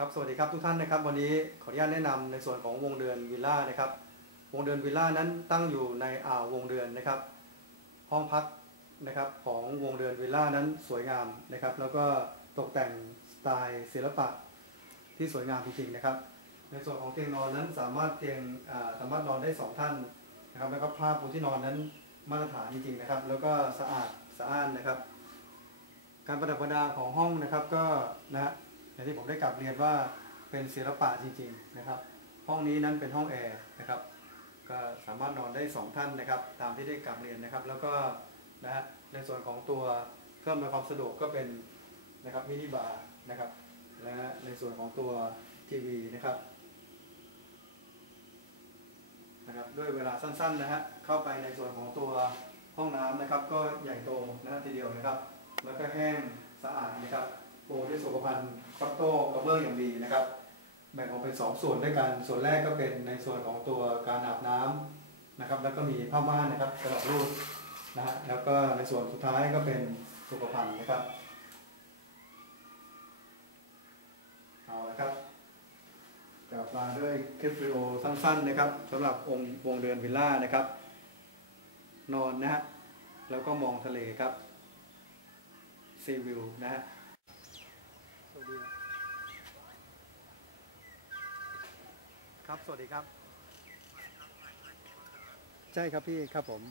ครับสวัสดีครับทุกท่านนะครับ วันนี้ขออนุญาตแนะนำในส่วนของวงเดือนวิลล่านะครับ วงเดือนวิลล่านั้นตั้งอยู่ในอ่าววงเดือนนะครับ ห้องพักนะครับของวงเดือนวิลล่านั้นสวยงามนะครับ แล้วก็ตกแต่งสไตล์ศิลปะที่สวยงามจริงๆนะครับ ในส่วนของเตียงนอนนั้นสามารถเตียงสามารถนอนได้สองท่านนะครับ แล้วก็ผ้าปูที่นอนนั้นมาตรฐานจริงๆนะครับ แล้วก็สะอาดสะอ้านนะครับ การประดับประดาของห้องนะครับก็นะฮะ อย่างที่ผมได้กลับเรียนว่าเป็นศิลปะจริงๆนะครับ ห้องนี้นั้นเป็นห้องแอร์นะครับ ก็สามารถนอนได้สองท่านนะครับ ตามที่ได้กลับเรียนนะครับ แล้วก็นะฮะในส่วนของตัวเครื่องอำนวยความสะดวกก็เป็นนะครับมินิบาร์นะครับและในส่วนของตัวทีวีนะครับนะครับด้วยเวลาสั้นๆนะฮะเข้าไปในส่วนของตัวห้องน้ำนะครับ ก็ใหญ่โตนะทีเดียวนะครับ แล้วก็แห้งสะอาดนะครับ โปรด้วยสุขภัณฑ์คอตโต้กระเบื้องอย่างดีนะครับ แบ่งออกเป็นสองส่วนด้วยกัน ส่วนแรกก็เป็นในส่วนของตัวการอาบน้ำนะครับ แล้วก็มีผ้าม่านนะครับสำหรับรูปนะฮะแล้วก็ในส่วนสุดท้ายก็เป็นสุขภัณฑ์นะครับเอาละครับกลับมาด้วยคลิปวิดีโอสั้นๆนะครับสำหรับองค์วงเดือนวิลล่านะครับ นอนนะฮะแล้วก็มองทะเลครับซีวิวนะฮะ วัสดีครับ สวัสดีครับ ใช่ครับพี่ครับผม